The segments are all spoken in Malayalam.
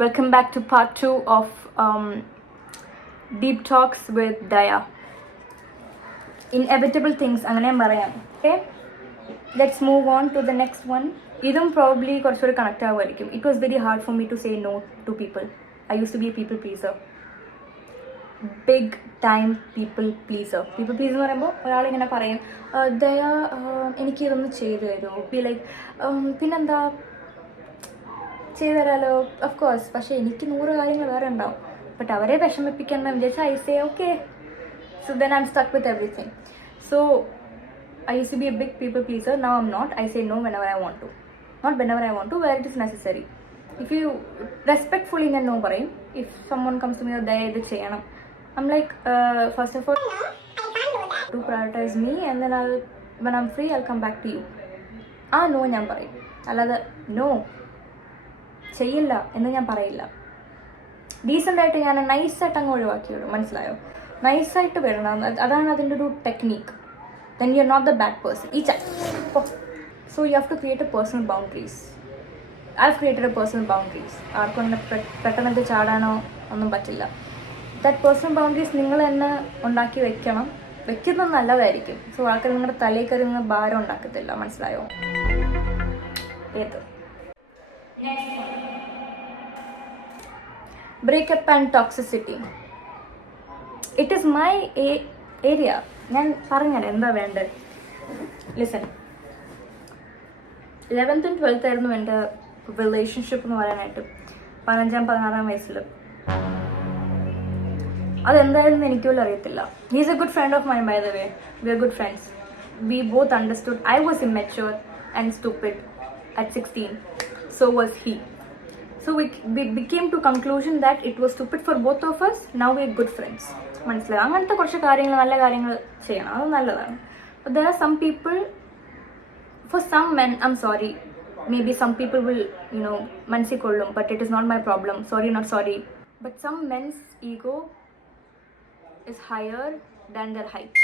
Welcome back to part 2 of Deep Talks with Daya. Inevitable things, അങ്ങനെ പറയാം. Okay, let's move on to the next one. ഇതും probably കുറച്ചൊരു connect ആവുമായിരിക്കും. It was very hard for me to say no to people. I used to be a people pleaser. Big time people pleaser. People pleaser എന്ന് പറയുമ്പോൾ ഒരാളിങ്ങനെ പറയും, ദയ എനിക്ക് ഇതൊന്ന് ചെയ്തു തരുമോ, ബി ലൈക്ക് പിന്നെന്താ ചെയ്തു തരാമല്ലോ, ഓഫ് കോഴ്സ്. പക്ഷേ എനിക്ക് 100 കാര്യങ്ങൾ വേറെ ഉണ്ടാവും. ബട്ട് അവരെ വിഷമിപ്പിക്കണം വിചാരിച്ചാൽ I say okay. So then I M stuck with everything. So I used to be a big people pleaser. Now I'm not. I say no whenever I want to. Not whenever I want to, where it is necessary. If you respectfully ഞാൻ no പറയും. If someone comes to me or ദയ ഇത് ചെയ്യണം, I'm like, first of all, to prioritize me, and then when I'm free, I'll come back to you. No ഞാൻ പറയും. അല്ലാതെ no ചെയ്യില്ല എന്ന് ഞാൻ പറയില്ല. ഡീസൻ്റായിട്ട് ഞാൻ നൈസായിട്ട് അങ്ങ് ഒഴിവാക്കി വിടും. മനസ്സിലായോ? നൈസായിട്ട് വരണം. അതാണ് അതിൻ്റെ ഒരു technique. Then you're not the bad person. So you have to create a personal boundaries. I've created a personal boundaries. ആർക്കും അങ്ങനെ പെട്ടെന്ന് ചാടാനോ ഒന്നും പറ്റില്ല. ദാറ്റ് പേഴ്സണൽ ബൗണ്ടറീസ് നിങ്ങൾ തന്നെ ഉണ്ടാക്കി വെക്കുന്നത് നല്ലതായിരിക്കും. സോ ആൾക്കാർ നിങ്ങളുടെ തലയിൽ കയറി നിങ്ങൾ ഭാരം ഉണ്ടാക്കത്തില്ല. മനസ്സിലായോ? ഏത് breakup and toxicity. It is my area. ഞാൻ പറഞ്ഞത് എന്താ വേണ്ടത്. ലിസൺ, 11th and 12th ആയിരുന്നു എൻ്റെ റിലേഷൻഷിപ്പ് എന്ന് പറയാനായിട്ട്. 15-16 വയസ്സിൽ. അതെന്തായിരുന്നു എനിക്ക് പോലും അറിയത്തില്ല. He is a good friend of mine, by the way. We are good friends. We both understood. I was immature and stupid at 16. So was he. So we became to conclusion that it was stupid for both of us. Now we are good friends. മനസ്സിലായി? അങ്ങനത്തെ കുറച്ച് കാര്യങ്ങൾ, നല്ല കാര്യങ്ങൾ ചെയ്യണം. അത് നല്ലതാണ്. But there are some people, for some men, I'm sorry, maybe some people will, മനസ്സിക്കൊള്ളും, but it is not my problem. Sorry, not sorry. But some men's ego is higher than their height.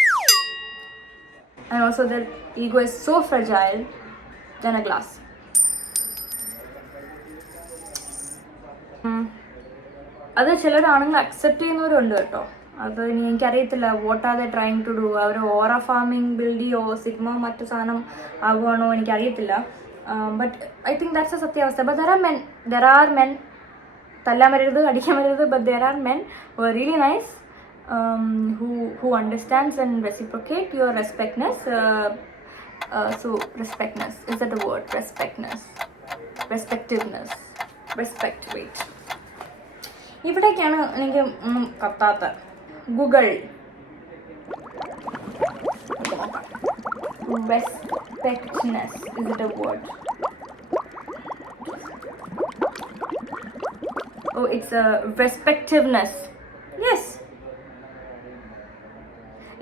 And also their ego is so fragile than a glass. അത് ചിലരാണെങ്കിൽ അക്സെപ്റ്റ് ചെയ്യുന്നവരുണ്ട് കേട്ടോ. അത് എനിക്കറിയത്തില്ല. What are they trying to do? അവർ ഓറ ഫാമിങ് ബിൽഡ് ചെയ്യോ സിഗ്മ മറ്റു സാധനം ആകുവാണോ എനിക്കറിയത്തില്ല. But I think that's a സത്യാവസ്ഥ. ബട്ട് ദർ ആർ മെൻ, തല്ലാൻ വരരുത്, അടിക്കാൻ വരരുത്, but there are men who are really nice, who understands and reciprocate your respectness. So respectness, is that a word? Respectiveness. Respect. Wait, ഇവിടേക്കാണ് എനിക്ക് ഒന്നും കത്താത്ത. Google. Respectness, is it a word? Oh, it's a respectiveness. Yes,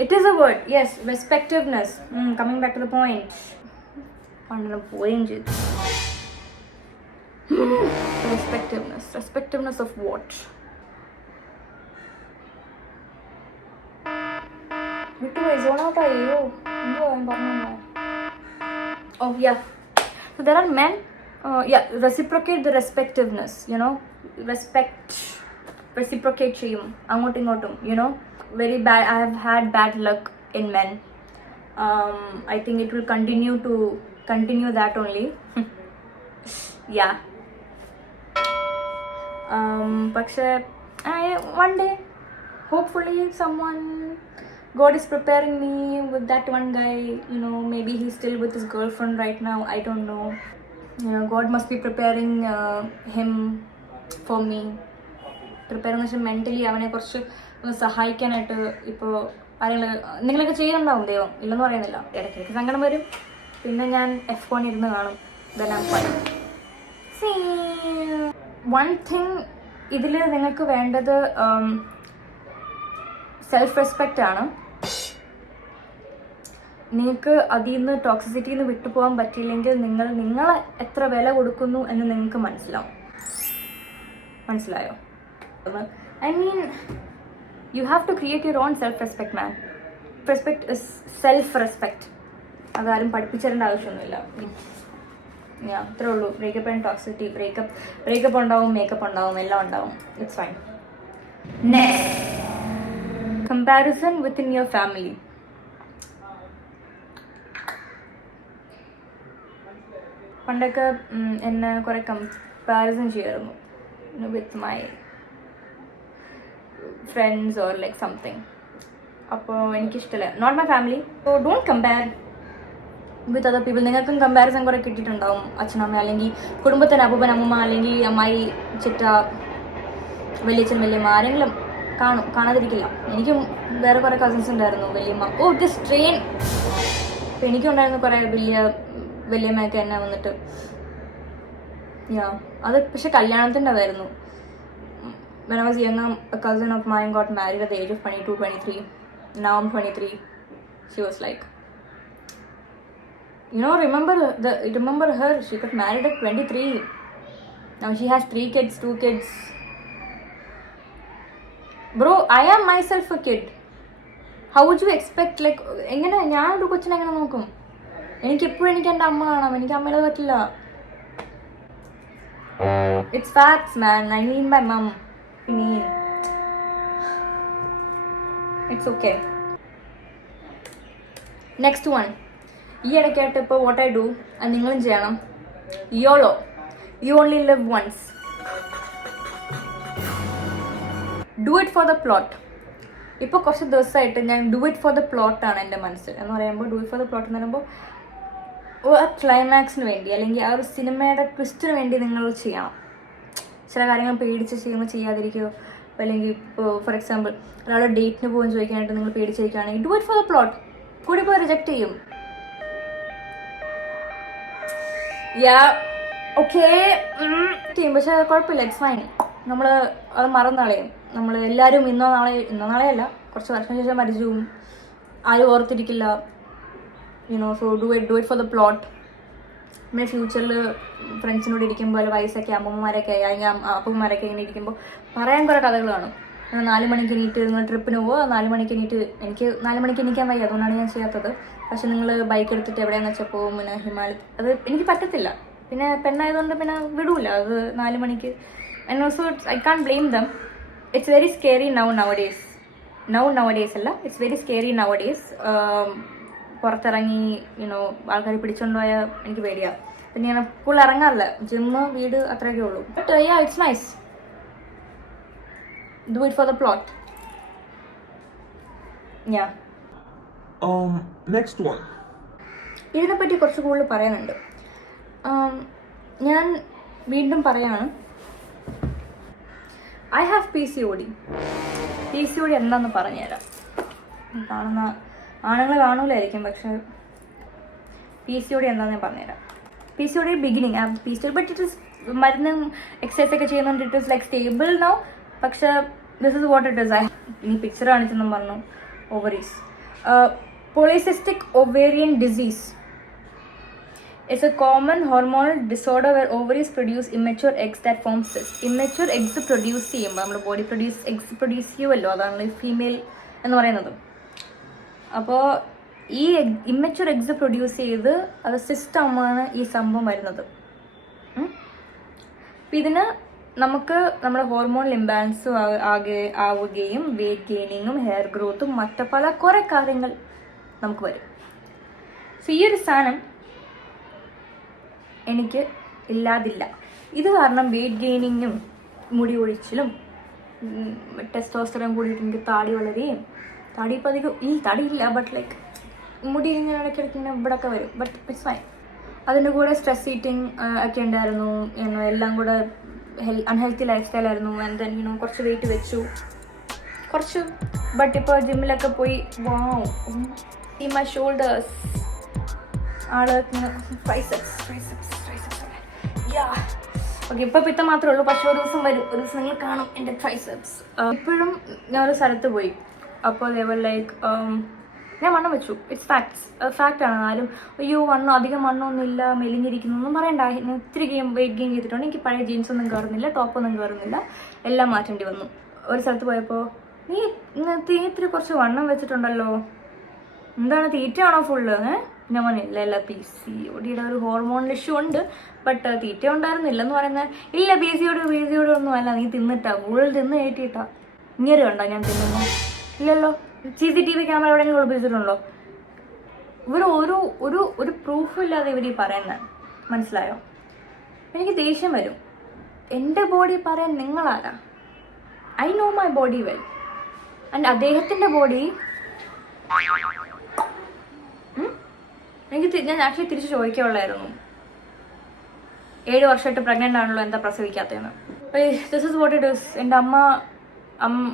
it is a word. Yes, respectiveness. Coming back to the point. Respectiveness of what? Oh yeah, so there are men, reciprocate the respectiveness, reciprocate ചെയ്യും അങ്ങോട്ടും ഇങ്ങോട്ടും. Very bad. I have had bad luck in men. I think it will continue that only. Yeah. പക്ഷേ one day, hopefully God is preparing me with that one guy. Maybe he's still with his girlfriend right now. I don't know. God must be preparing him for me. Prepare എന്ന് വെച്ചാൽ മെൻ്റലി അവനെ കുറച്ച് ഒന്ന് സഹായിക്കാനായിട്ട്. ഇപ്പോൾ എന്തെങ്കിലുമൊക്കെ ചെയ്യുന്നുണ്ടാവും ദൈവം, ഇല്ലെന്ന് പറയുന്നില്ല. ഇടയ്ക്കിടയ്ക്ക് സങ്കടം വരും. പിന്നെ ഞാൻ F1 ഇരുന്ന് കാണും. One thing ഇതിൽ നിങ്ങൾക്ക് വേണ്ടത് സെൽഫ് റെസ്പെക്റ്റ് ആണ്. നിങ്ങൾക്ക് അതിൽ നിന്ന് ടോക്സിസിറ്റിയിൽ നിന്ന് വിട്ടുപോകാൻ പറ്റിയില്ലെങ്കിൽ നിങ്ങളെ എത്ര വില കൊടുക്കുന്നു എന്ന് നിങ്ങൾക്ക് മനസ്സിലായോ? I mean, you have to create your own self-respect, man. Respect is self-respect. അതാരും പഠിപ്പിച്ചേരേണ്ട ആവശ്യമൊന്നുമില്ല. ഞാൻ അത്രേ ഉള്ളൂ. Breakup and toxicity. ബ്രേക്കപ്പ് ഉണ്ടാവും, മേക്കപ്പ് ഉണ്ടാവും, എല്ലാം ഉണ്ടാവും. It's fine. Next, comparison within your family. പണ്ടൊക്കെ എന്നെ കുറെ കമ്പാരിസൺ ചെയ്യായിരുന്നു with my friends or like something. അപ്പോൾ എനിക്കിഷ്ടമല്ല. Not my family. So don't compare with other people. നിങ്ങൾക്കും കമ്പാരിസൺ കുറെ കിട്ടിയിട്ടുണ്ടാവും. അച്ഛനമ്മ, അല്ലെങ്കിൽ കുടുംബത്തിന് അപ്പൂപ്പൻ അമ്മൂമ്മ, അല്ലെങ്കിൽ അമ്മായി ചിറ്റ, വലിയച്ഛൻ വല്യമ്മ, ആരെങ്കിലും കാണും, കാണാതിരിക്കില്ല. എനിക്കും വേറെ കുറേ കസിൻസ് ഉണ്ടായിരുന്നു. വല്യമ്മ, ഓ ദിസ് ട്രെയിൻ. അപ്പം എനിക്കും ഉണ്ടായിരുന്നു കുറേ വലിയമ്മയൊക്കെ എന്നെ വന്നിട്ട്. അത് പക്ഷെ കല്യാണത്തിൻ്റെ അതായിരുന്നു. When I was young, a cousin of mine got married at the age of 22, 23. Now I'm 23. She was like, remember her? She got married at 23. Now she has 3 kids, 2 kids. Bro, I am myself a kid. How would you expect? Like, എങ്ങനെ ഞാനൊരു കൊച്ചിനെ എങ്ങനെ നോക്കും? എനിക്കെപ്പോഴും എനിക്ക് എൻ്റെ അമ്മ കാണാം. എനിക്ക് അമ്മയുടെ പറ്റില്ല. It's facts, man. I need my mom. It's okay. Next one. ഈ ഇടയ്ക്കായിട്ട് ഇപ്പോൾ what I do, അത് നിങ്ങളും ചെയ്യണം. YOLO. You only live once. Do it for the plot. ഇപ്പോൾ കുറച്ച് ദിവസമായിട്ട് ഞാൻ do it for the plot ആണ് എൻ്റെ മനസ്സിൽ. എന്ന് പറയുമ്പോൾ do it for the plot എന്ന് പറയുമ്പോൾ ആ ക്ലൈമാക്സിന് വേണ്ടി, അല്ലെങ്കിൽ ആ ഒരു സിനിമയുടെ ട്വിസ്റ്റിന് വേണ്ടി നിങ്ങൾ ചെയ്യണം. ചില കാര്യങ്ങൾ പേടിച്ച് ചെയ്യുമ്പോൾ ചെയ്യാതിരിക്കുകയോ, അല്ലെങ്കിൽ ഇപ്പോൾ ഫോർ എക്സാമ്പിൾ ഒരാളുടെ ഡേറ്റിന് പോകും ചോദിക്കാനായിട്ട് നിങ്ങൾ പേടിച്ചിരിക്കുകയാണെങ്കിൽ do it for the plot. കൂടി പോയി റിജക്റ്റ് ചെയ്യും. ഓക്കെ ചെയ്യും, പക്ഷെ കുഴപ്പമില്ല, ഇറ്റ്സ് ഫൈൻ. നമ്മൾ അത് മറന്നളയും. നമ്മൾ എല്ലാവരും ഇന്നോ നാളെയല്ല, കുറച്ച് വർഷം ശേഷം മരിച്ചു പോകും. ആരും ഓർത്തിരിക്കില്ല. So do it for the plot. നമ്മുടെ ഫ്യൂച്ചറിൽ ഫ്രണ്ട്സിനോട് ഇരിക്കുമ്പോൾ അല്ല വയസ്സൊക്കെ അമ്മമാരൊക്കെ അല്ലെങ്കിൽ അപ്പന്മാരൊക്കെ ഇങ്ങനെ ഇരിക്കുമ്പോൾ പറയാൻ കുറേ കഥകൾ കാണും. 4 മണിക്ക് എണീറ്റ് നിങ്ങൾ ട്രിപ്പിന് പോവുക, 4 മണിക്ക് എണീറ്റ്, എനിക്ക് 4 മണിക്ക് എണീക്കാൻ വയ്യ, അതുകൊണ്ടാണ് ഞാൻ ചെയ്യാത്തത്. പക്ഷെ നിങ്ങൾ ബൈക്ക് എടുത്തിട്ട് എവിടെയാണെന്ന് വെച്ചാൽ പോകും, പിന്നെ ഹിമാലയ, അത് എനിക്ക് പറ്റത്തില്ല. പിന്നെ പെണ്ണായതുകൊണ്ട് പിന്നെ വിടൂല അത് 4 മണിക്ക്. And also I can't blame them. It's very scary nowadays അല്ല, ഇറ്റ്സ് വെരി സ്കേറി നൗഡേയ്സ്. പുറത്തിറങ്ങി ആൾക്കാർ പിടിച്ചോണ്ട് പോയാൽ എനിക്ക് പേടിയാണ്. പിന്നെ ഞാൻ ഫുൾ ഇറങ്ങാറില്ല. ജിമ്മ്, വീട്, അത്രയൊക്കെ ഉള്ളൂ. But it's nice. Do it for the plot. Next one. ഇതിനെപ്പറ്റി കുറച്ച് കൂടുതൽ പറയാനുണ്ട്. ഞാൻ വീണ്ടും പറയാണ്, ഐ ഹാവ് PCOD. PCOD എന്താണെന്ന് പറഞ്ഞുതരാം. കാണുന്ന ആണുങ്ങൾ കാണൂലായിരിക്കും, പക്ഷെ PCOD എന്താണെന്ന് ഞാൻ പറഞ്ഞുതരാം. PCOD beginning PCOD, but it is മരുന്നും എക്സസൈസ് ഒക്കെ ചെയ്യുന്നുണ്ട്. It is like stable now. പക്ഷെ this is what it is. ഇനി പിക്ചർ കാണിച്ചെന്നും പറഞ്ഞു. Ovaries. Polycystic ovarian disease. It's a common hormonal disorder where ovaries produce immature eggs that form cysts. Immature eggs produce ചെയ്യുമ്പോൾ നമ്മുടെ ബോഡി എഗ്സ് പ്രൊഡ്യൂസ് ചെയ്യുമല്ലോ, അതാണ് ഫീമെയിൽ എന്ന് പറയുന്നത്. അപ്പോൾ ഈ ഇമ്മച്വർ എഗ്സ് പ്രൊഡ്യൂസ് ചെയ്ത് അത് സിസ്റ്റമാണ് ഈ സംഭവം വരുന്നത്. അപ്പം ഇതിന് നമുക്ക് നമ്മുടെ ഹോർമോണൽ ഇംബാലൻസും ആവുകയും വെയിറ്റ് ഗെയിനിങ്ങും ഹെയർ ഗ്രോത്തും മറ്റു കുറേ കാര്യങ്ങൾ നമുക്ക് വരും. സോ ഈ ഒരു സാധനം എനിക്ക് ഇല്ലാതില്ല. ഇത് കാരണം വെയിറ്റ് ഗെയിനിങ്ങും മുടി ഒഴിച്ചിലും ടെസ്റ്റോസ്റ്ററോൺ കൂടിയിട്ട് എനിക്ക് താടി വളരുകയും, താടി ഇപ്പം അധികം തടിയില്ല, ബട്ട് ലൈക്ക് മുടി ഇങ്ങനെ ഇടയ്ക്കിടയ്ക്ക് ഇങ്ങനെ ഇവിടെയൊക്കെ വരും. But it's fine. അതിൻ്റെ കൂടെ സ്ട്രെസ് ഈറ്റിംഗ് ഒക്കെ ഉണ്ടായിരുന്നു. എല്ലാം കൂടെ അൺഹെൽത്തി ലൈഫ് സ്റ്റൈലായിരുന്നു. ആൻഡ് ദെൻ കുറച്ച് വെയിറ്റ് വെച്ചു കുറച്ച്. ബട്ട് ഇപ്പോൾ ജിമ്മിലൊക്കെ പോയി വാവ് ഈ മൈ ഷോൾഡേഴ്സ് ആള് ട്രൈസെപ്സ് ഓക്കെ. ഇപ്പം പിത്തം മാത്രമേ ഉള്ളൂ, പക്ഷെ ഒരു ദിവസം വരും, ഒരു ദിവസം നിങ്ങൾ കാണും എൻ്റെ ട്രൈസെപ്സ്. ഇപ്പോഴും ഞാനൊരു സ്ഥലത്ത് പോയി, അപ്പോൾ അതേപോലെ ലൈക്ക് ഞാൻ വണ്ണം വെച്ചു. ഇറ്റ്സ് ഫാക്റ്റാണ്. ആരും അയ്യോ അധികം വണ്ണമൊന്നുമില്ല, മെലിഞ്ഞിരിക്കുന്നു ഒന്നും പറയണ്ട. ഞാൻ ഇത്തിരി വെയിറ്റ് ഗെയിൻ ചെയ്തിട്ടുണ്ട്. എനിക്ക് പഴയ ജീൻസൊന്നും കയറുന്നില്ല, ടോപ്പൊന്നും കയറുന്നില്ല, എല്ലാം മാറ്റേണ്ടി വന്നു. ഒരു സ്ഥലത്ത് പോയപ്പോൾ നീ ഇത്തിരി കുറച്ച് വണ്ണം വെച്ചിട്ടുണ്ടല്ലോ, എന്താണ് തീറ്റയാണോ ഫുള്ള്? ഇല്ല PCOD ഒരു ഹോർമോൺ ഇഷ്യൂ ഉണ്ട്. ബട്ട് തീറ്റ ഉണ്ടായിരുന്നില്ലെന്ന് പറയുന്നത് ഇല്ല. PCOD ഒന്നും അല്ല, നീ തിന്നിട്ടാ കൂടുതൽ തിന്ന് കയറ്റിയിട്ടാ. ഇങ്ങനെ കണ്ടോ ഞാൻ തിന്നുന്നു? ഇല്ലല്ലോ. CCTV ക്യാമറ എവിടെയെങ്കിലും ഒളിപ്പിച്ചിട്ടുണ്ടോ? ഇവർ ഒരു പ്രൂഫും ഇല്ലാതെ ഇവർ ഈ പറയുന്നത്, മനസ്സിലായോ? എനിക്ക് ദേഷ്യം വരും. എൻ്റെ ബോഡി പറയാൻ നിങ്ങളാരാ? I know my body well. And അദ്ദേഹത്തിൻ്റെ ബോഡി ഞാൻ ആക്ച്വലി തിരിച്ച് ചോദിക്കാനുള്ളായിരുന്നു, 7 വർഷമായിട്ട് പ്രഗ്നൻ്റ് ആണല്ലോ, എന്താ പ്രസവിക്കാത്തതെന്ന്. This is what it is. എൻ്റെ അമ്മ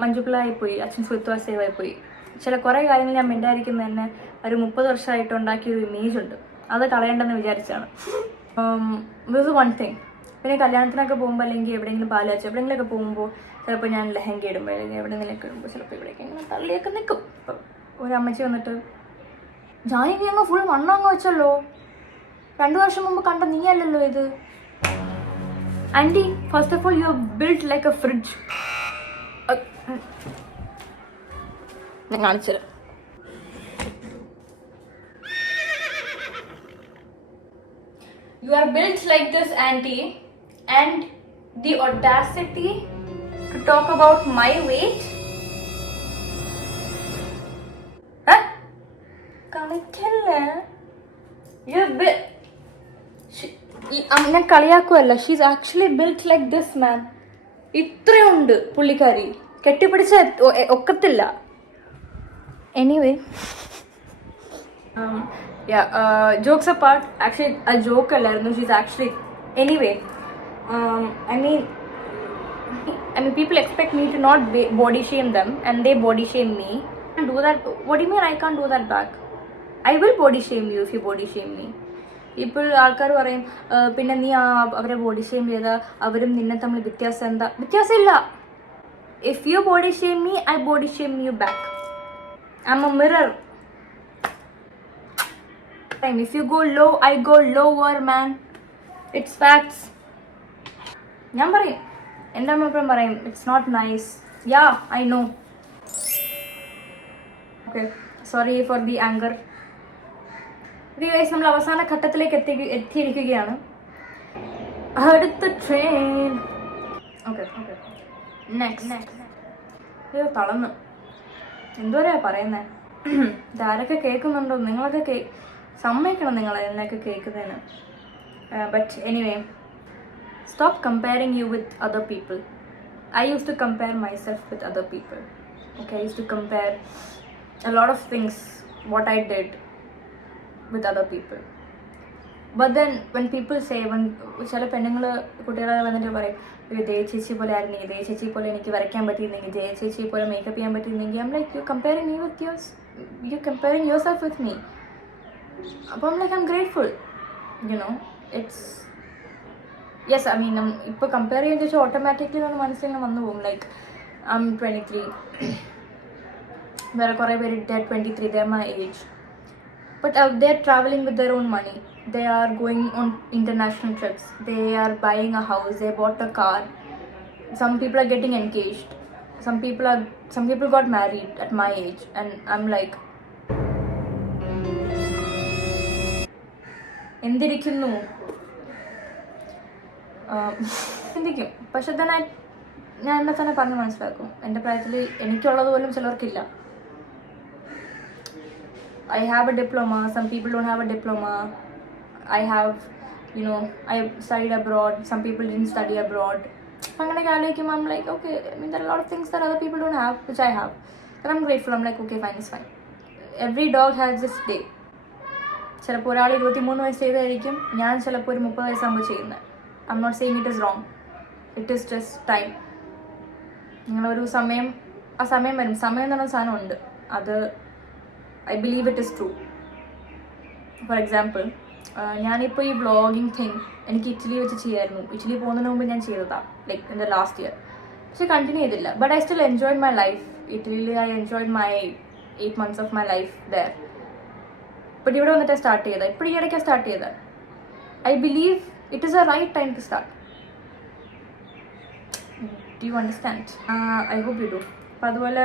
മഞ്ജുപ്പിളായിപ്പോയി, അച്ഛൻ സുത്വാസേവായിപ്പോയി. കുറേ കാര്യങ്ങൾ ഞാൻ മിണ്ടായിരിക്കുന്നത് തന്നെ ഒരു 30 വർഷമായിട്ട് ഉണ്ടാക്കിയൊരു ഇമേജ് ഉണ്ട്, അത് കളയണ്ടെന്ന് വിചാരിച്ചാണ്. This is one thing. പിന്നെ കല്യാണത്തിനൊക്കെ പോകുമ്പോൾ അല്ലെങ്കിൽ എവിടെയെങ്കിലും പാലാച്ച് എവിടെയെങ്കിലുമൊക്കെ പോകുമ്പോൾ ചിലപ്പോൾ ഞാൻ ലഹങ്ക ഇടുമ്പോൾ അല്ലെങ്കിൽ എവിടെയെങ്കിലൊക്കെ ഇടുമ്പോൾ ചിലപ്പോൾ ഇവിടേക്ക് ഇങ്ങനെ തള്ളിയൊക്കെ നിൽക്കും. ഒരു അമ്മച്ചി വന്നിട്ട്, ജാനി അങ്ങ് ഫുൾ വണ്ണങ്ങ് വെച്ചല്ലോ, 2 വർഷം മുമ്പ് കണ്ട നീ അല്ലല്ലോ ഇത്. Aunty, first of all you are build like a fridge. ഞാൻ കാണിച്ചത് you are built like this, auntie, and the audacity to talk about my weight. Kanikalla, you're built. ഞാൻ കളിയാക്കുമല്ല, she's actually built like this man. ഇത്രയുണ്ട് പുള്ളിക്കാരി, കെട്ടിപ്പിടിച്ച ഒക്കത്തില്ല. Anyway, jokes apart, actually a joke അല്ലായിരുന്നു. She's actually anyway. I mean people expect me to not body shame them, and they body shame me. I can't do that. What do you mean I can't do that back? I will body shame you if you body shame me. ഇപ്പോൾ ആൾക്കാർ പറയും, പിന്നെ നീ അവരെ ബോഡി ഷെയിം ചെയ്താൽ അവരും നിന്നെ തമ്മിൽ വ്യത്യാസമില്ല. If you body shame me, I body shame you back. I'm a mirror. If you go low, I go lower, man. It's facts. ഞാൻ പറയും, എൻ്റെ അമ്മ എപ്പോഴും പറയും, it's not nice. Yeah, I know. Okay, sorry for the anger. നമ്മൾ അവസാന ഘട്ടത്തിലേക്ക് എത്തിയിരിക്കുകയാണ്. അടുത്ത ട്രെയിൻ. ഓക്കെ, നെക്സ്റ്റ് തളർന്ന് എന്തോരാ പറയുന്നേ? ഇതാരൊക്കെ കേൾക്കുന്നുണ്ടോ? നിങ്ങളൊക്കെ സമ്മതിക്കണം നിങ്ങൾ എന്നൊക്കെ കേൾക്കുന്നതിന്. But anyway, stop comparing you with other people. I used to compare myself with other people. Okay, I used to compare a lot of things, what I did with other people. But then when people say, ചില പെണ്ണുങ്ങൾ കുട്ടികളെ വന്നിട്ട് പറയും, ജയ ചേച്ചി പോലെ ആയിരുന്നു, ജയ ചേച്ചി പോലെ എനിക്ക് വരയ്ക്കാൻ പറ്റിയിരുന്നെങ്കിൽ, ജയ ചേച്ചി പോലെ മേക്കപ്പ് ചെയ്യാൻ പറ്റിയിരുന്നെങ്കിൽ, I'm like, you're comparing yourself with me. അപ്പോൾ I'm like, I'm grateful, you know. It's yes, I mean, ഇപ്പോൾ കമ്പയർ ചെയ്യാൻ ചോദിച്ചാൽ ഓട്ടോമാറ്റിക്കലി നമ്മൾ മനസ്സിലിങ്ങനെ വന്നു പോകും. ലൈക്ക് I'm 23, വേറെ കുറേ പേര് 23, they're my age. But they're traveling with their own money. They are going on international trips. They are buying a house. They bought a car. Some people are getting engaged. Some people got married at my age. And I'm like, എന്തിരിക്കുന്നു? ചിന്തിക്കും. പക്ഷെ തന്നെ ഞാൻ എന്നെ തന്നെ പറഞ്ഞ് മനസ്സിലാക്കും, എൻ്റെ പ്രായത്തിൽ എനിക്കുള്ളത് പോലും ചിലർക്കില്ല. I have a diploma, some people don't have a diploma. I have, you know, I studied abroad, some people didn't study abroad. അങ്ങനെയൊക്കെ ആലോചിക്കുമ്പോൾ I'm like, okay, I mean, there are a lot of things that other people don't have, which I have. And I'm grateful. I'm like, okay, fine, it's fine. Every dog has this day. ചിലപ്പോൾ ഒരാൾ 23 വയസ്സ് ചെയ്തായിരിക്കും, ഞാൻ ചിലപ്പോൾ ഒരു 30 വയസ്സാകുമ്പോൾ ചെയ്യുന്നത്. I'm not saying it is wrong. It is just time. നിങ്ങളൊരു സമയം വരും. സമയം എന്ന് പറഞ്ഞ സാധനം ഉണ്ട്. അത് I believe it is true. For example, ഞാനിപ്പോൾ ഈ വ്ളോഗിങ് തിങ് എനിക്ക് ഇറ്റലി വെച്ച് ചെയ്യായിരുന്നു. ഇറ്റലി പോകുന്നതിന് മുമ്പ് ഞാൻ ചെയ്തതാണ്, like in the last year. പക്ഷെ കണ്ടിന്യൂ ചെയ്തില്ല. But I still enjoyed my life. ഇറ്റലിയിൽ I enjoyed my 8 months of my life there. But ഇവിടെ വന്നിട്ട് സ്റ്റാർട്ട് ചെയ്തത്, ഇപ്പോൾ ഈ ഇടയ്ക്കാണ് സ്റ്റാർട്ട് ചെയ്തത്. I believe it is a right time to start. Do you understand? I hope you do. അപ്പോൾ അതുപോലെ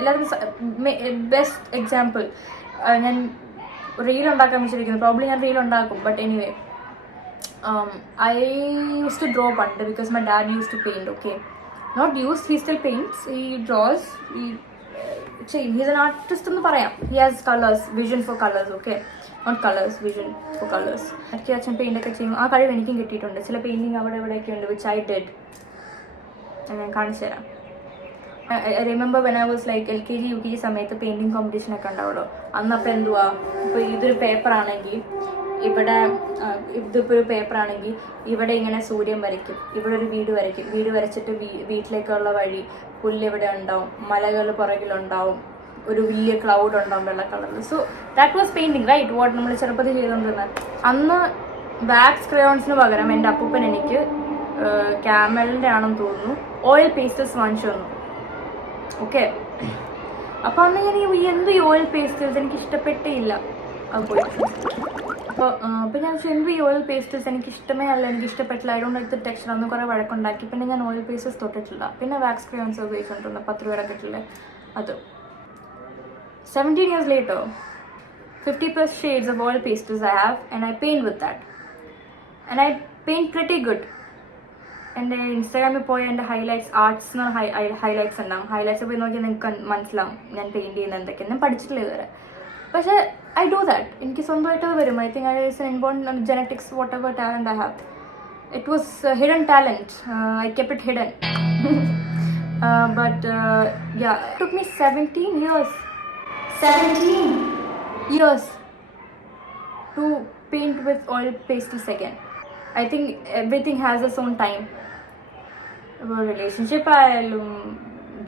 എല്ലാവരും ബെസ്റ്റ് എക്സാമ്പിൾ, ഞാൻ റീൽ ഉണ്ടാക്കാൻ വെച്ചിരിക്കുന്നത്. പ്രോബ്ലി ഞാൻ റീൽ ഉണ്ടാക്കും. But anyway, I used to draw പണ്ട് because my dad used to paint. Okay, not used, he still paints, he draws, he's an artist എന്ന് പറയാം. He has colors, vision for colors. Okay, not colors, vision for colors. എനിക്ക് അച്ഛൻ പെയിൻ്റ് ഒക്കെ ചെയ്യും. ആ കഴിവ് എനിക്കും കിട്ടിയിട്ടുണ്ട്. ചില പെയിൻറ്റിങ് അവിടെ ഇവിടെയൊക്കെ ഉണ്ട് which I did. ഞാൻ കാണിച്ചു തരാം. I remember when I was like LKG UKG സമയത്ത് പെയിൻറ്റിങ് കോമ്പറ്റീഷൻ ഒക്കെ ഉണ്ടാവുമല്ലോ. അന്നപ്പോൾ എന്തുവാ, ഇപ്പോൾ ഇതൊരു പേപ്പറാണെങ്കിൽ ഇവിടെ, ഇതിപ്പോൾ ഒരു പേപ്പറാണെങ്കിൽ ഇവിടെ ഇങ്ങനെ സൂര്യൻ വരയ്ക്കും, ഇവിടെ ഒരു വീട് വരയ്ക്കും, വീട് വരച്ചിട്ട് വീട്ടിലേക്കുള്ള വഴി, പുല്ലിവിടെ ഉണ്ടാവും, മലകൾ പുറകിലുണ്ടാവും, ഒരു വലിയ ക്ലൗഡ് ഉണ്ടാവും വെള്ള കളറിൽ. So that was painting right, what നമ്മൾ ചെറുപ്പത്തിൽ ചെയ്തുകൊണ്ടിരുന്നത്. അന്ന് വാക്സ് ക്രയോൺസിന് പകരം എൻ്റെ അപ്പൂപ്പൻ എനിക്ക് ക്യാമലിൻ്റെ ആണെന്ന് തോന്നുന്നു ഓയിൽ പേസ്റ്റൽസ് വാങ്ങിച്ചു തന്നു. ഓക്കെ, അപ്പോൾ അന്ന് ഞാൻ എന്ത് ഈ ഓയിൽ പേസ്റ്റൽസ് എനിക്ക് ഇഷ്ടപ്പെട്ടേ ഇല്ല. അത് പോയി അപ്പോൾ ഞാൻ എന്ത് ഈ ഓയിൽ പേസ്റ്റൽസ് എനിക്ക് ഇഷ്ടമേ അല്ല, എനിക്ക് ഇഷ്ടപ്പെട്ടില്ല, I don't like the texture. അന്ന് കുറേ വഴക്കുണ്ടാക്കി. പിന്നെ ഞാൻ ഓയിൽ പേസ്റ്റൽസ് തൊട്ടിട്ടില്ല. പിന്നെ വാക്സ് ക്രയോൺസ് ഉപയോഗിച്ചിട്ടുണ്ട് 10 രൂപയുടെ കിട്ടില്ലേ അത്. 17 years later, 50+ shades of oil pastels I have, and I paint with that, and I paint pretty good. എൻ്റെ ഇൻസ്റ്റാഗ്രാമിൽ പോയി എൻ്റെ ഹൈലൈറ്റ്സ്, ആർട്സ് ഹൈലൈറ്റ്സ് ഉണ്ടാവും. ഹൈലൈറ്റ്സ് പോയി നോക്കിയാൽ നിങ്ങൾക്ക് മനസ്സിലാവും ഞാൻ പെയിൻറ്റ് ചെയ്യുന്ന എന്തൊക്കെയാണ്. ഞാൻ പഠിച്ചിട്ടില്ല ഇതുവരെ, പക്ഷേ I do that. എനിക്ക് സ്വന്തമായിട്ട് വരും. I think I is an inborn genetics, whatever talent I have. It was hidden talent. I kept it hidden. But yeah, it took me 17 years. 17 years to paint with oil pastels again. I think everything has its own time. Relationship ആയാലും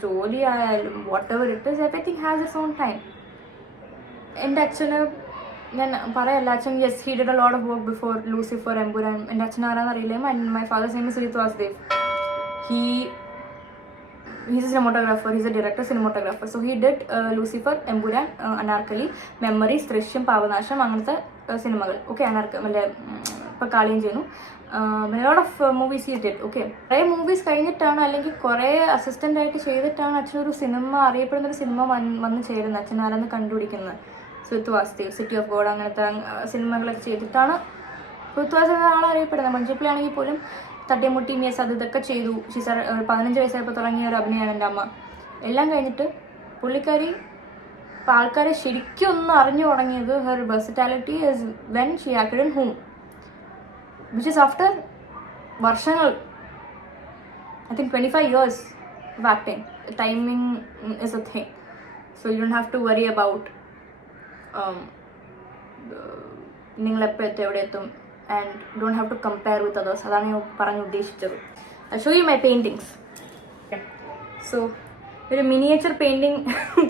ജോലി ആയാലും whatever it is, everything has its own time. എൻ്റെ അച്ഛന് ഞാൻ പറയല്ല, അച്ഛൻ yes he did a lot of work before Lucifer, Empuraan. എൻ്റെ അച്ഛൻ ആരാന്ന് അറിയില്ല. My father's name is Sreeth Vasudev. He's a cinematographer, he's a director, cinematographer. So he did Lucifer, Empuraan, Anarkali, memories, ദൃശ്യം, പാവനാശം, അങ്ങനത്തെ സിനിമകൾ. ഓക്കെ, മറ്റേ ഇപ്പോൾ കാളിയും ചെയ്യുന്നു. Lot of movies he did. Okay, കുറേ മൂവീസ് കഴിഞ്ഞിട്ടാണ്, അല്ലെങ്കിൽ കുറേ അസിസ്റ്റൻ്റ് ആയിട്ട് ചെയ്തിട്ടാണ് അച്ഛനൊരു സിനിമ, അറിയപ്പെടുന്നൊരു സിനിമ വന്ന് ചേരുന്നത്. അച്ഛൻ ആരെന്ന് കണ്ടുപിടിക്കുന്നത് ശ്രീത് വാസുദേവ്, സിറ്റി ഓഫ് ഗോഡ്, അങ്ങനത്തെ സിനിമകളൊക്കെ ചെയ്തിട്ടാണ് ശ്രീത് വാസുദേവ് ആളെ അറിയപ്പെടുന്നത്. മഞ്ചപ്പിളാണെങ്കിൽ പോലും തട്ടിമുട്ടി മിയസ് അത് ഇതൊക്കെ ചെയ്തു. 15 വയസ്സായപ്പോൾ തുടങ്ങിയ ഒരു അഭിനയമാണ് എൻ്റെ അമ്മ. എല്ലാം കഴിഞ്ഞിട്ട് പുള്ളിക്കാരി ഇപ്പോൾ ആൾക്കാരെ ശരിക്കും ഒന്ന് അറിഞ്ഞു തുടങ്ങിയത് her versatility is when she acted in ഹൂം, വിച്ച് ഇസ് ആഫ്റ്റർ വർഷങ്ങൾ, I think 25 years of acting. Timing is a thing, so you don't have to worry about നിങ്ങളെപ്പോൾ എവിടെ എത്തും, and don't have to compare with others. അതാണ് ഞാൻ പറഞ്ഞു ഉദ്ദേശിച്ചത്. I'll show you my paintings. So ഒരു മിനിയേച്ചർ പെയിൻറ്റിങ്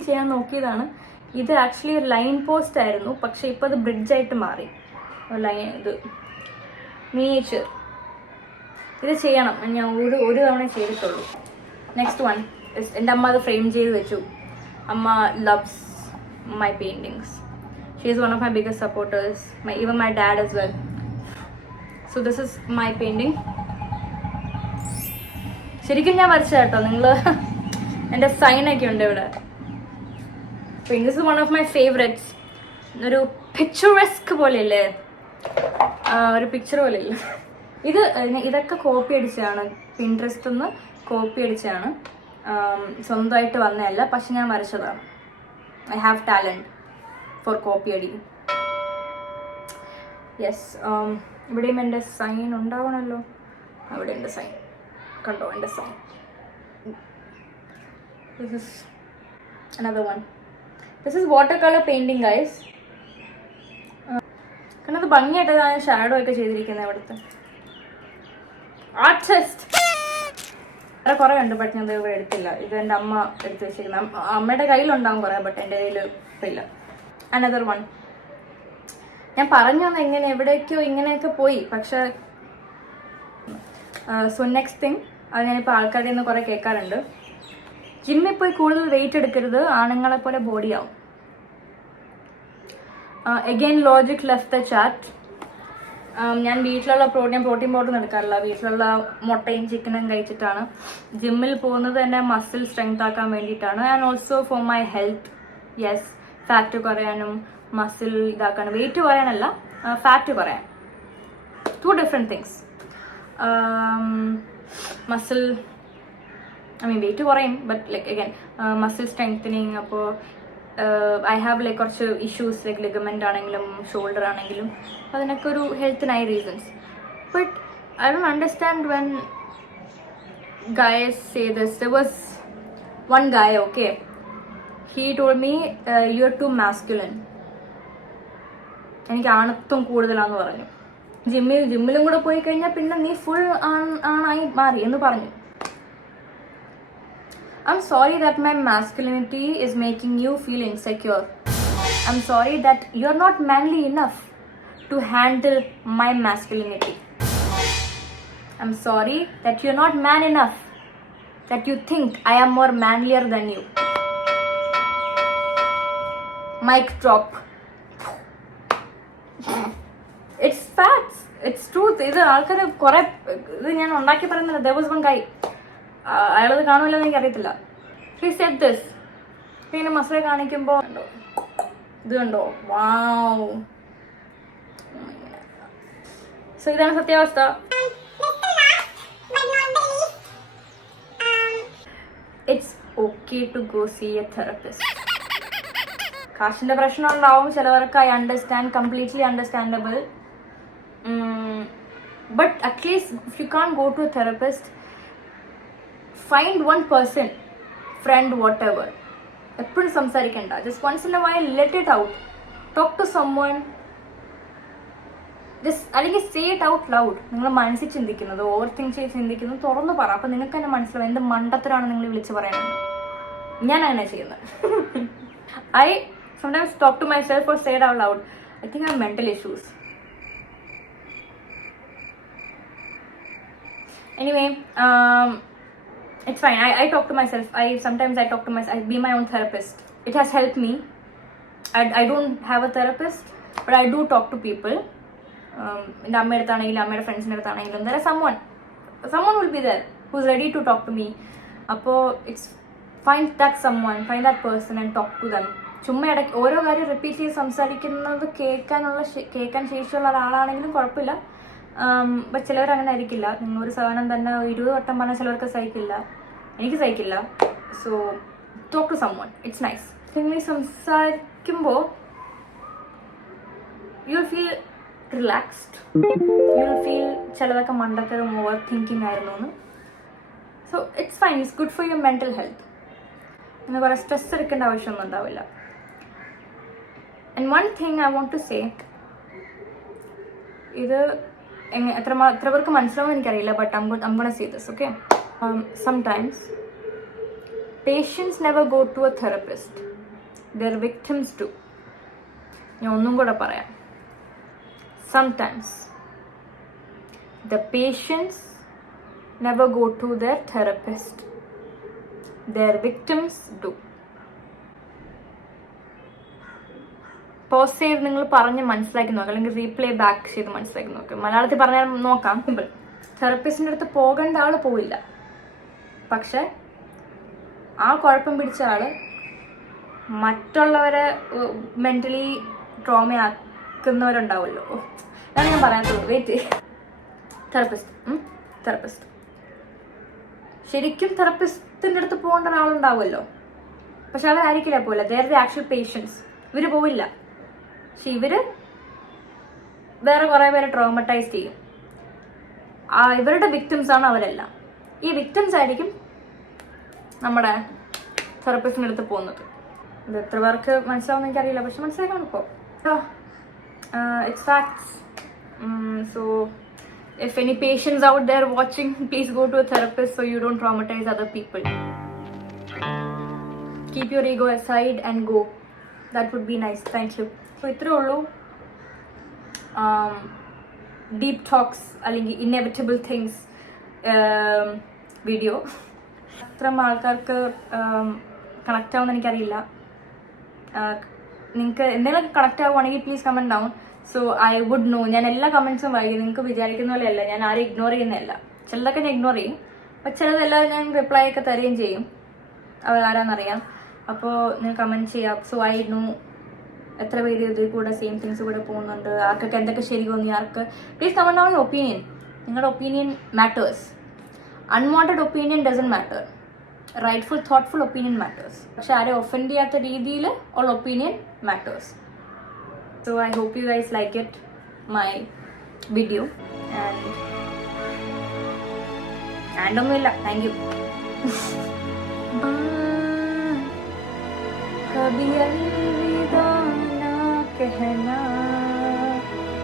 ചെയ്യാൻ നോക്കിയതാണ്. ഇത് ആക്ച്വലി ഒരു ലൈൻ പോസ്റ്റ് ആയിരുന്നു, പക്ഷേ ഇപ്പോൾ അത് ബ്രിഡ്ജായിട്ട് മാറി. ഇത് മിനിയേച്ചർ ഇത് ചെയ്യണം, ഞാൻ ഒരു തവണ ചെയ്തിട്ടുള്ളൂ. നെക്സ്റ്റ് വൺ എൻ്റെ അമ്മ അത് ഫ്രെയിം ചെയ്ത് വെച്ചു. അമ്മ loves my paintings. She is one of my biggest supporters. Even my dad as well. So this is my painting. ശരിക്കും ഞാൻ വരച്ച കേട്ടോ, നിങ്ങൾ എൻ്റെ സൈനൊക്കെ ഉണ്ട് ഇവിടെ. This is one of my favourites. ഒരു പിക്ചറസ്ക് പോലെയല്ലേ, ഒരു പിക്ചർ പോലെയല്ലേ ഇതൊക്കെ കോപ്പി അടിച്ചതാണ്. പിൻട്രസ്റ്റ് ഒന്ന് കോപ്പി അടിച്ചതാണ്, സ്വന്തമായിട്ട് വന്നതല്ല, പക്ഷെ ഞാൻ വരച്ചതാണ്. I have talent for copy അടി. യെസ്, ഇവിടെയും എൻ്റെ സൈൻ ഉണ്ടാവണമല്ലോ. അവിടെ ഉണ്ട് സൈൻ, കണ്ടോ എൻ്റെ sign. This is another one. This is watercolor painting, guys. കാരണം അത് ഭംഗിയായിട്ട് ഞാൻ ഷാഡോ ഒക്കെ ചെയ്തിരിക്കുന്നത് ഇവിടുത്തെ. ആർട്ടിസ്റ്റ് വേറെ കുറേ ഉണ്ട്, ബട്ട് ഞാൻ ഇവിടെ എടുത്തില്ല. ഇത് എൻ്റെ അമ്മ എടുത്ത് വെച്ചിരിക്കുന്നത്. അമ്മയുടെ കയ്യിലുണ്ടാകും കുറേ, ബട്ട് എൻ്റെ കയ്യിൽ ഇപ്പം ഇല്ല. Another one. ഞാൻ പറഞ്ഞു തന്നെ ഇങ്ങനെ എവിടേക്കോ ഇങ്ങനെയൊക്കെ പോയി, പക്ഷെ സോ നെക്സ്റ്റ് തിങ്, അത് ഞാനിപ്പോൾ ആൾക്കാരിൽ നിന്ന് കുറേ കേൾക്കാറുണ്ട്. ജിമ്മിൽ പോയി കൂടുതൽ വെയിറ്റ് എടുക്കരുത്, ആണുങ്ങളെ പോലെ ബോഡി ആവും. Again logic left the chat. ഞാൻ വീട്ടിലുള്ള പ്രോട്ടീൻ പൗഡർ എടുക്കാറില്ല. വീട്ടിലുള്ള മുട്ടയും ചിക്കനും കഴിച്ചിട്ടാണ്. ജിമ്മിൽ പോകുന്നത് തന്നെ മസിൽ സ്ട്രെങ്ത് ആക്കാൻ വേണ്ടിയിട്ടാണ്, and also for my health. Yes, fat കുറയാനും മസിൽ ഇതാക്കാൻ, വെയിറ്റ് പറയാനല്ല, ഫാറ്റ് പറയാൻ. 2 different things. മസിൽ വെയിറ്റ് കുറയും, but like again muscle strengthening. അപ്പോൾ ഐ ഹാവ് ലൈക്ക് കുറച്ച് ഇഷ്യൂസ് ലൈക്ക് ലിഗമെൻ്റ് ആണെങ്കിലും ഷോൾഡർ ആണെങ്കിലും അതിനൊക്കെ ഒരു ഹെൽത്തിനായി reasons. But I don't understand when guys say this. There was one guy, okay, he told me you're too masculine. എനിക്ക് ആണത്വം കൂടുതലാന്ന് പറഞ്ഞു. ജിമ്മിലും കൂടെ പോയി കഴിഞ്ഞാൽ പിന്നെ നീ ഫുൾ ആണായി മാറി എന്ന് പറഞ്ഞു. I'm sorry that my masculinity is making you feel insecure. I'm sorry that you're not manly enough to handle my masculinity. I'm sorry that you're not man enough, that you think I am more manlier than you. Mic drop. It's facts. It's truth. ഇത് ആൾക്കാർ കുറെ ഇത് ഞാൻ ഉണ്ടാക്കി പറയുന്നില്ല. There was one guy. അയാളത് കാണുമല്ലോ എന്ന് എനിക്കറിയത്തില്ല. He said this. പിന്നെ മസിൽ കാണിക്കുമ്പോൾ ഇത് കണ്ടോ, വാവ്. സോ ഇതാണ് സത്യാവസ്ഥ. It's okay to go see a therapist. കാശിന്റെ പ്രശ്നം ഉണ്ടാവും ചിലവർക്ക്. I understand, completely understandable. But at least if you can go to a therapist, find 1 person, friend, whatever. എപ്പോഴും സംസാരിക്കണ്ട. Just once in a while let it out. Talk to someone. Just അല്ലെങ്കിൽ സേ ഇറ്റ് ഔട്ട് ലൗഡ്. നിങ്ങൾ മനസ്സിൽ ചിന്തിക്കുന്നത്, ഓവർ തിങ്ക് ചെയ്ത് ചിന്തിക്കുന്നത് തുറന്നു പറ. അപ്പം നിങ്ങൾക്ക് തന്നെ മനസ്സിലാവും എന്ത് മണ്ടത്തരാണ് നിങ്ങൾ വിളിച്ച് പറയുന്നത്. ഞാൻ അങ്ങനെ ചെയ്യുന്നത്. I sometimes talk to myself or say it out loud. I think I have mental issues. Anyway, it's fine. I talk to myself. Sometimes I talk to myself. I be my own therapist. It has helped me. I don't have a therapist, but I do talk to people. എൻ്റെ അമ്മയുടെ അടുത്താണെങ്കിലും അമ്മയുടെ ഫ്രണ്ട്സിൻ്റെ അടുത്താണെങ്കിലും there is someone will be there who's ready to talk to me. അപ്പോൾ it's find that person and talk to them. ചുമ്മാ ഇടയ്ക്ക് ഓരോ കാര്യം റിപ്പീറ്റ് ചെയ്ത് സംസാരിക്കുന്നത് കേൾക്കാൻ ശേഷിയുള്ള ഒരാളാണെങ്കിലും കുഴപ്പമില്ല. ബട്ട് ചിലവർ അങ്ങനെ ആയിരിക്കില്ല. നിങ്ങളൊരു സാധനം തന്നെ 20 വട്ടം പറഞ്ഞാൽ ചിലവർക്ക് സഹിക്കില്ല. എനിക്ക് സഹിക്കില്ല. So talk to someone. It's nice. നിങ്ങൾ സംസാരിക്കുമ്പോൾ you will feel relaxed. You will feel ചിലതൊക്കെ മണ്ടത്തരം ഓവർ തിങ്കിങ് ആയിരുന്നു എന്ന്. So it's fine. It's good for your mental health. എന്ന് പറയാൻ സ്ട്രെസ് എടുക്കേണ്ട ആവശ്യമൊന്നും ഉണ്ടാവില്ല. And one thing I want to say, ഇത് എത്ര പേർക്ക് മനസ്സിലാവും എനിക്കറിയില്ല, but I'm gonna say this, okay? Sometimes patients never go to a therapist. Their victims do. ഞാൻ ഒന്നും കൂടെ പറയാം. Sometimes the patients never go to their therapist. Their victims do. Pose ചെയ്ത് നിങ്ങൾ പറഞ്ഞ് മനസ്സിലാക്കി നോക്കുക, അല്ലെങ്കിൽ റീപ്ലേ ബാക്ക് ചെയ്ത് മനസ്സിലാക്കി നോക്കുക. മലയാളത്തിൽ പറഞ്ഞാൽ നോക്കാം. സിമ്പിൾ. തെറപ്പിസ്റ്റിൻ്റെ അടുത്ത് പോകേണ്ട ആൾ പോയില്ല, പക്ഷെ ആ കുഴപ്പം പിടിച്ച ആൾ മറ്റുള്ളവരെ മെൻ്റലി ട്രോമയാക്കുന്നവരുണ്ടാവുമല്ലോ. അതാണ് ഞാൻ പറയാത്തുള്ളൂ. വെയിറ്റ്. തെറപ്പിസ്റ്റ് ശരിക്കും തെറപ്പിസ്റ്റിൻ്റെ അടുത്ത് പോകേണ്ട ഒരാളുണ്ടാവുമല്ലോ, പക്ഷെ അവരായിരിക്കില്ല പോലെ. They are the actual patients. ഇവർ പോവില്ല, പക്ഷെ ഇവർ വേറെ കുറേ പേരെ ട്രോമറ്റൈസ് ചെയ്യും. ഇവരുടെ വിക്ടിംസാണ് അവരെല്ലാം. ഈ വിക്ടിംസ് ആയിരിക്കും നമ്മുടെ തെറപ്പിസ്റ്റിൻ്റെ അടുത്ത് പോകുന്നത്. ഇത് എത്ര പേർക്ക് മനസ്സിലാവുമെന്ന് എനിക്കറിയില്ല, പക്ഷെ മനസ്സിലാക്കണം ഇപ്പോൾ. It's facts. So if any patients out there watching, please go to a therapist so you don't traumatize other people. Keep your ego aside and go. That would be nice. Thank you. So ഇത്രേ ഉള്ളൂ ഡീപ് ടോക്സ് അല്ലെങ്കിൽ ഇന്നെവിറ്റബിൾ തിങ്സ് വീഡിയോ. അത്രയും ആൾക്കാർക്ക് കണക്റ്റ് ആവുമെന്ന് എനിക്കറിയില്ല. നിങ്ങൾക്ക് എന്തെങ്കിലും കണക്റ്റ് ആവുകയാണെങ്കിൽ please comment down. So I would know. ഞാൻ എല്ലാ കമൻസും വായിക്കും. നിങ്ങൾക്ക് വിചാരിക്കുന്ന പോലെ അല്ല, ഞാൻ ആരും ഇഗ്നോർ ചെയ്യുന്നതല്ല. ചിലതൊക്കെ ഞാൻ ഇഗ്നോർ ചെയ്യും, പക്ഷെ ചിലതെല്ലാം ഞാൻ റിപ്ലൈ ഒക്കെ തരുകയും ചെയ്യും. അവരാരാന്നറിയാം. അപ്പോൾ നിങ്ങൾ കമൻറ്റ് ചെയ്യാം. സോ ഐ നോ എത്ര പേര് ഇതിൽ കൂടെ സെയിം തിങ്സ് കൂടെ പോകുന്നുണ്ട്, ആർക്കൊക്കെ എന്തൊക്കെ ശരി തോന്നി, ആർക്ക്. Please comment down your opinion. നിങ്ങളുടെ opinion matters. Unwanted opinion doesn't matter. Rightful thoughtful opinion matters. പക്ഷെ ആരെ ഒഫൻഡ് ചെയ്യാത്ത രീതിയിൽ ഉള്ള opinion matters. So I hope you guys like it my video. And ഒന്നുമില്ല, താങ്ക് യു. कभी अलविदा ना कहना.